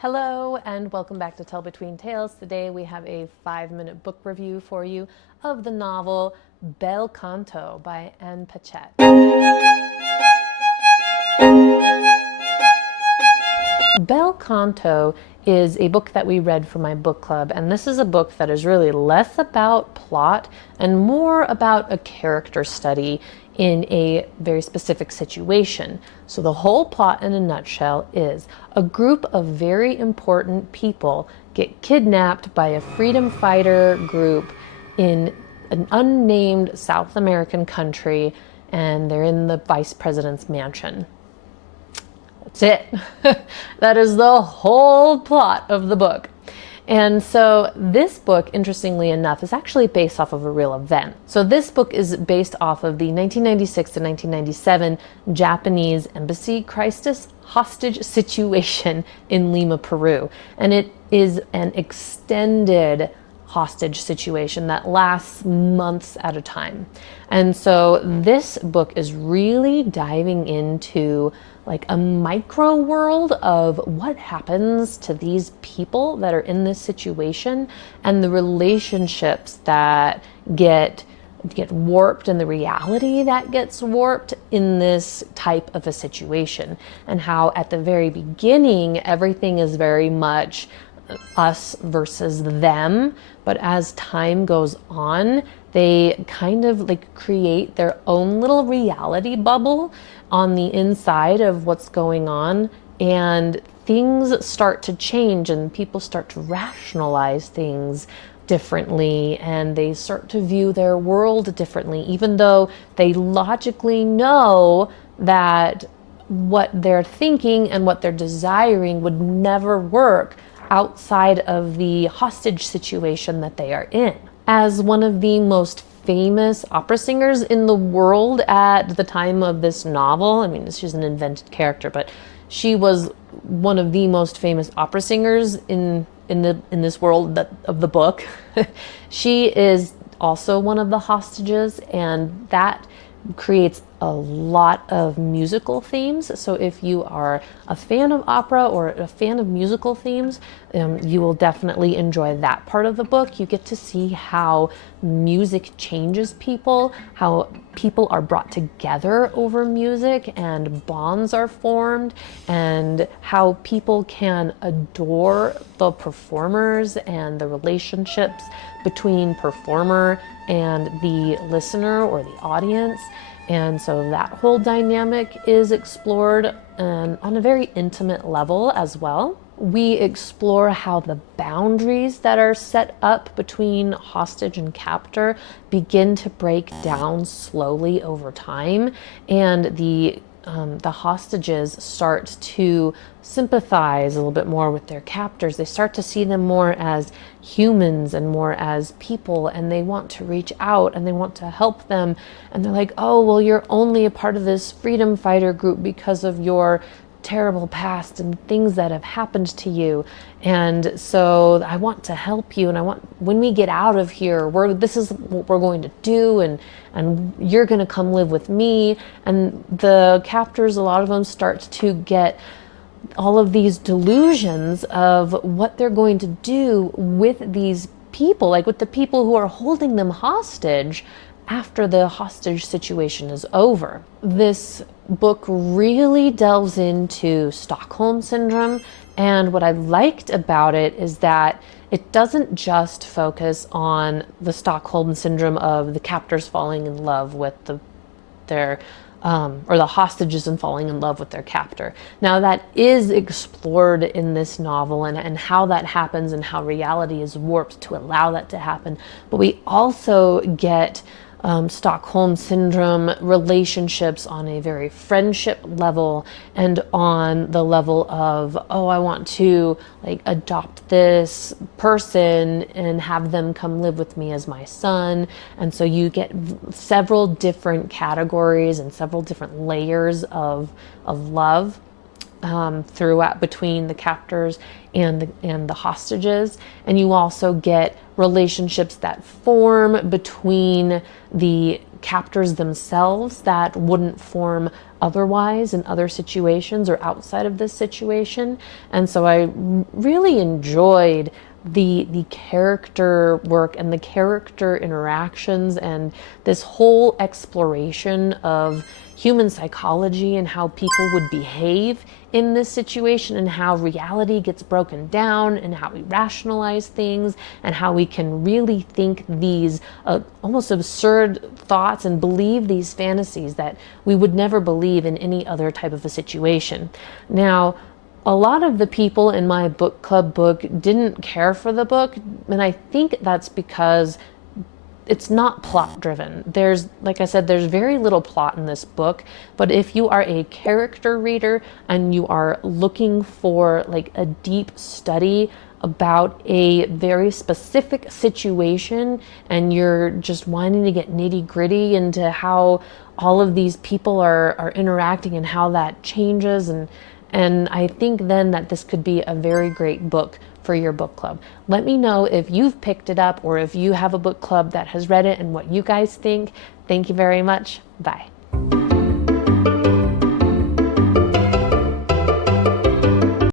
Hello and welcome back to Tell Between Tales. Today we have a 5-minute book review for you of the novel Bel Canto by Patchett. Bel Canto is a book that we read for my book club, and this is a book that is really less about plot and more about a character study in a very specific situation. So the whole plot in a nutshell is a group of very important people get kidnapped by a freedom fighter group in an unnamed South American country, and they're in the vice president's mansion. That's it. That is the whole plot of the book. And so this book, interestingly enough, is actually based off of a real event. So this book is based off of the 1996 to 1997 Japanese embassy crisis hostage situation in Lima, Peru. And it is an extended hostage situation that lasts months at a time. And so this book is really diving into like a micro world of what happens to these people that are in this situation and the relationships that get warped and the reality that gets warped in this type of a situation, and how at the very beginning everything is very much us versus them, but as time goes on they kind of like create their own little reality bubble on the inside of what's going on, and things start to change and people start to rationalize things differently, and they start to view their world differently, even though they logically know that what they're thinking and what they're desiring would never work outside of the hostage situation that they are in. As one of the most famous opera singers in the world at the time of this novel, I mean, she's an invented character, but she was one of the most famous opera singers in this world of the book. She is also one of the hostages, and that creates a lot of musical themes. So if you are a fan of opera or a fan of musical themes, you will definitely enjoy that part of the book. You get to see how music changes people, how people are brought together over music and bonds are formed, and how people can adore the performers and the relationships between performer and the listener or the audience. And so that whole dynamic is explored on a very intimate level as well. We explore how the boundaries that are set up between hostage and captor begin to break down slowly over time, and the hostages start to sympathize a little bit more with their captors. They start to see them more as humans and more as people, and they want to reach out and they want to help them. And they're like, oh, well, you're only a part of this freedom fighter group because of your terrible past and things that have happened to you. And so I want to help you, and I want, when we get out of here, this is what we're going to do, and you're going to come live with me. And the captors, a lot of them start to get all of these delusions of what they're going to do with these people, like with the people who are holding them hostage after the hostage situation is over. This book really delves into Stockholm Syndrome, and what I liked about it is that it doesn't just focus on the Stockholm Syndrome of the captors falling in love with their the hostages and falling in love with their captor. Now that is explored in this novel, and how that happens and how reality is warped to allow that to happen. But we also get Stockholm Syndrome relationships on a very friendship level, and on the level of, oh, I want to like adopt this person and have them come live with me as my son. And so you get several different categories and several different layers of love. throughout between the captors and the hostages, and you also get relationships that form between the captors themselves that wouldn't form otherwise in other situations or outside of this situation. And so I really enjoyed the character work and the character interactions and this whole exploration of human psychology and how people would behave in this situation and how reality gets broken down and how we rationalize things and how we can really think these almost absurd thoughts and believe these fantasies that we would never believe in any other type of a situation. Now, a lot of the people in my book club book didn't care for the book, and I think that's because it's not plot driven. There's, like I said, there's very little plot in this book, but if you are a character reader and you are looking for like a deep study about a very specific situation and you're just wanting to get nitty gritty into how all of these people are interacting and how that changes, and I think then that this could be a very great book for your book club. Let me know if you've picked it up or if you have a book club that has read it and what you guys think. Thank you very much. Bye.